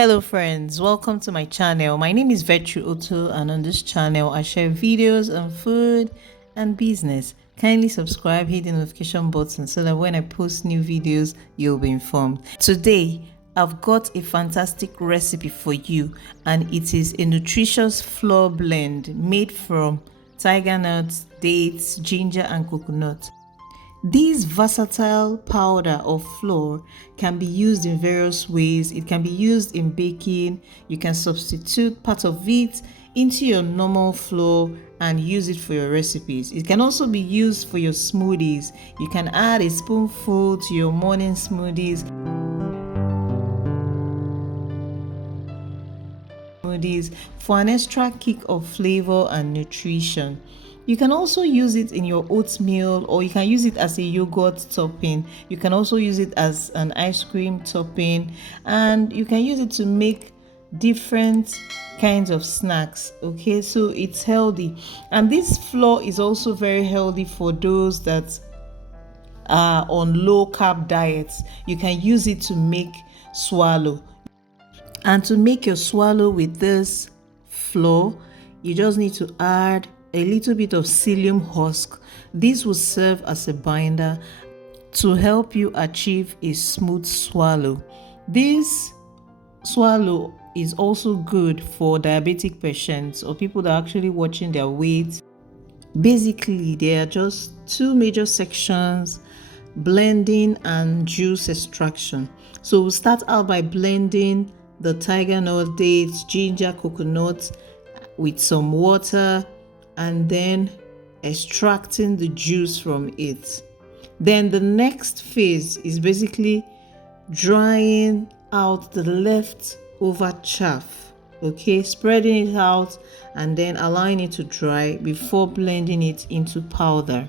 Hello friends, welcome to my channel. My name is Virtue Otto, and on this channel I share videos on food and business. Kindly subscribe, hit the notification button so that when I post new videos you'll be informed. Today I've got a fantastic recipe for you, and it is a nutritious flour blend made from tiger nuts, dates, ginger and coconut. This versatile powder of flour can be used in various ways. It can be used in baking. You can substitute part of it into your normal flour and use it for your recipes. It can also be used for your smoothies. You can add a spoonful to your morning smoothies for an extra kick of flavor and nutrition. You can also use it in your oatmeal, or you can use it as a yogurt topping. You can also use it as an ice cream topping, and you can use it to make different kinds of snacks. Okay, so it's healthy, and this flour is also very healthy for those that are on low carb diets. You can use it to make swallow. And to make your swallow with this flour, you just need to add a little bit of psyllium husk. This will serve as a binder to help you achieve a smooth swallow. This swallow is also good for diabetic patients or people that are actually watching their weight. Basically, there are just two major sections: blending and juice extraction. So we'll start out by blending the tiger nut, dates, ginger, coconut with some water, and then extracting the juice from it. Then the next phase is basically drying out the leftover chaff. Okay, spreading it out and then allowing it to dry before blending it into powder.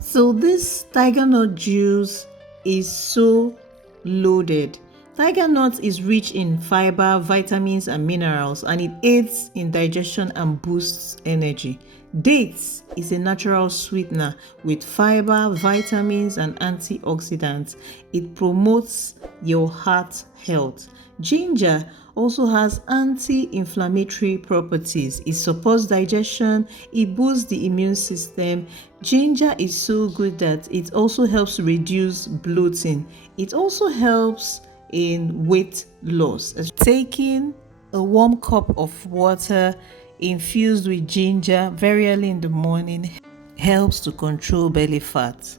So this tiger nut juice is so loaded. Tiger nut is rich in fiber, vitamins and minerals, and it aids in digestion and boosts energy. Dates is a natural sweetener with fiber, vitamins and antioxidants. It promotes your heart health. Ginger also has anti-inflammatory properties. It supports digestion, it boosts the immune system. Ginger is so good that it also helps reduce bloating. It also helps in weight loss. Taking a warm cup of water infused with ginger very early in the morning helps to control belly fat.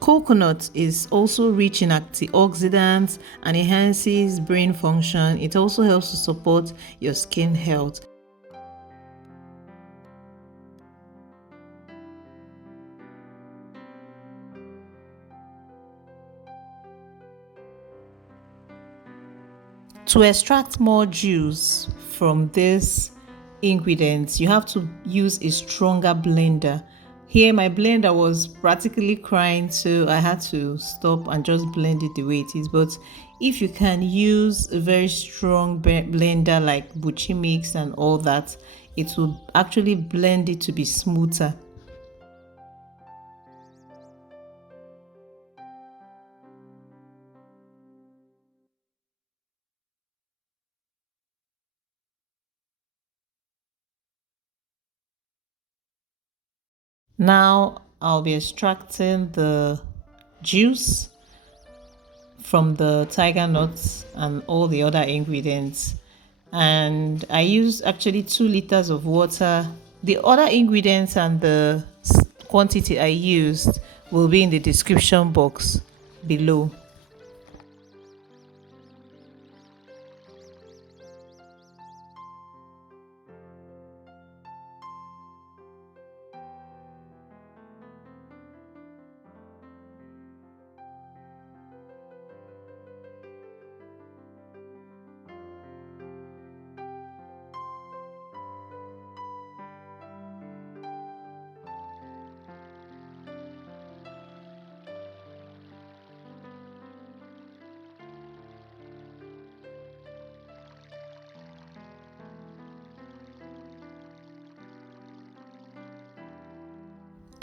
Coconut is also rich in antioxidants and enhances brain function. It also helps to support your skin health. To extract more juice from this ingredients, you have to use a stronger blender. Here my blender was practically crying, so I had to stop and just blend it the way it is. But if you can use a very strong blender like Buchi Mix and all that, it will actually blend it to be smoother. Now I'll be extracting the juice from the tiger nuts and all the other ingredients, and I use actually 2 liters of water. The other ingredients and the quantity I used will be in the description box below.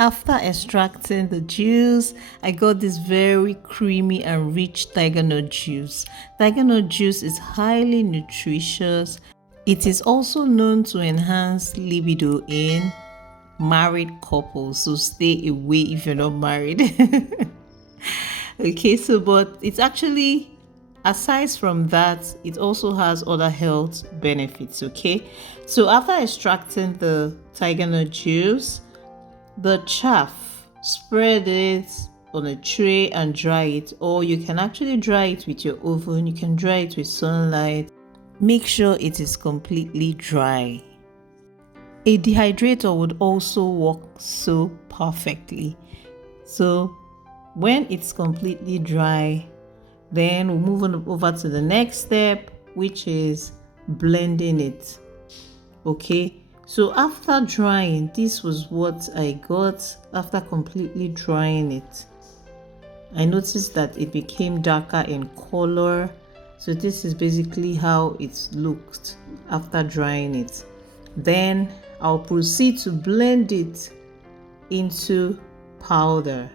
After extracting the juice, I got this very creamy and rich Tigernut juice. Tigernut juice is highly nutritious. It is also known to enhance libido in married couples, so stay away if you're not married. Okay, so but it's actually, aside from that, it also has other health benefits. Okay, so after extracting the Tigernut juice, the chaff, spread it on a tray and dry it, or you can actually dry it with your oven, you can dry it with sunlight. Make sure it is completely dry. A dehydrator would also work so perfectly. So when it's completely dry, then we'll move on over to the next step, which is blending it. Okay, so after drying, this was what I got after completely drying it. I noticed that it became darker in color. So this is basically how it looked after drying it. Then I'll proceed to blend it into powder.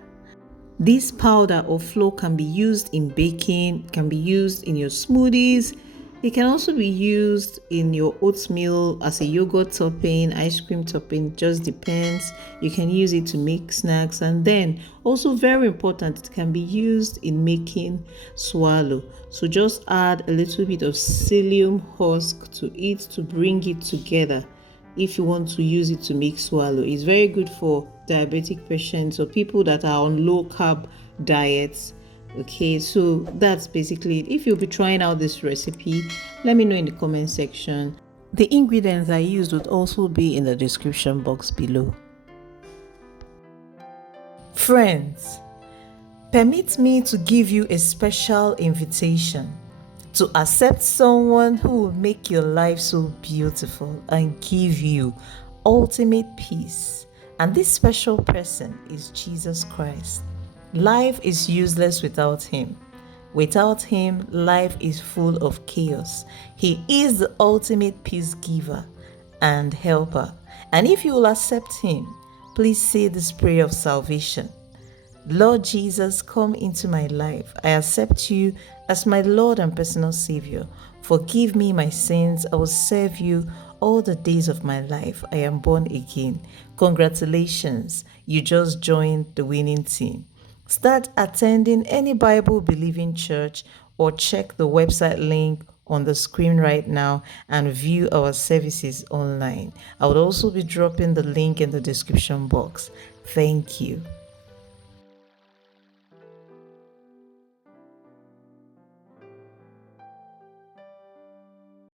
This powder or flour can be used in baking, can be used in your smoothies. It can also be used in your oatmeal as a yogurt topping, ice cream topping, just depends. You can use it to make snacks, and then also very important, it can be used in making swallow. So just add a little bit of psyllium husk to it to bring it together. If you want to use it to make swallow, it's very good for diabetic patients or people that are on low carb diets. Okay, so that's basically it. If you'll be trying out this recipe, let me know in the comment section. The ingredients I used would also be in the description box below. Friends, permit me to give you a special invitation to accept someone who will make your life so beautiful and give you ultimate peace. And this special person is Jesus Christ. Life is useless without him. Without him, life is full of chaos. He is the ultimate peace giver and helper. And if you will accept him, please say this prayer of salvation. Lord Jesus, come into my life. I accept you as my Lord and personal Savior. Forgive me my sins. I will serve you all the days of my life. I am born again. Congratulations, you just joined the winning team. Start attending any Bible-believing church or check the website link on the screen right now and view our services online. I would also be dropping the link in the description box. Thank you.